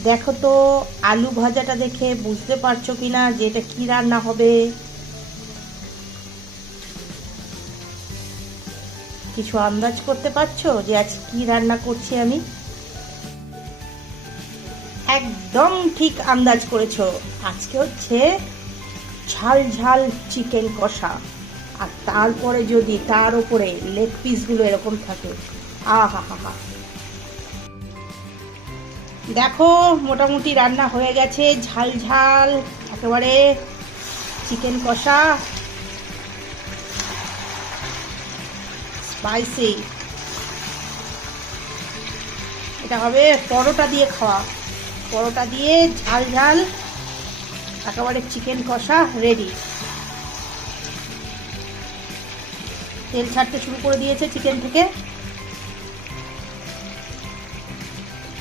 দেখো তো আলু ভাজাটা দেখে বুঝতে পারছো কিনা যে এটা কি রান্না হবে? কিছু আন্দাজ করতে পারছো যে আজ কি রান্না করছি আমি? একদম ঠিক আন্দাজ করেছো। আজকে হচ্ছে ঝাল ঝাল চিকেন কষা। আর তারপরে যদি তার উপরে লেগ পিসগুলো এরকম থাকে, আহা হা হা। দেখো মোটামুটি রান্না হয়ে গেছে, ঝাল ঝাল একেবারে চিকেন কষা, স্পাইসি। এটা হবে পরোটা দিয়ে খাওয়া। পরোটা দিয়ে ঝাল ঝাল একেবারে চিকেন কষা রেডি। তেল ছাড়তে শুরু করে দিয়েছে চিকেন থেকে।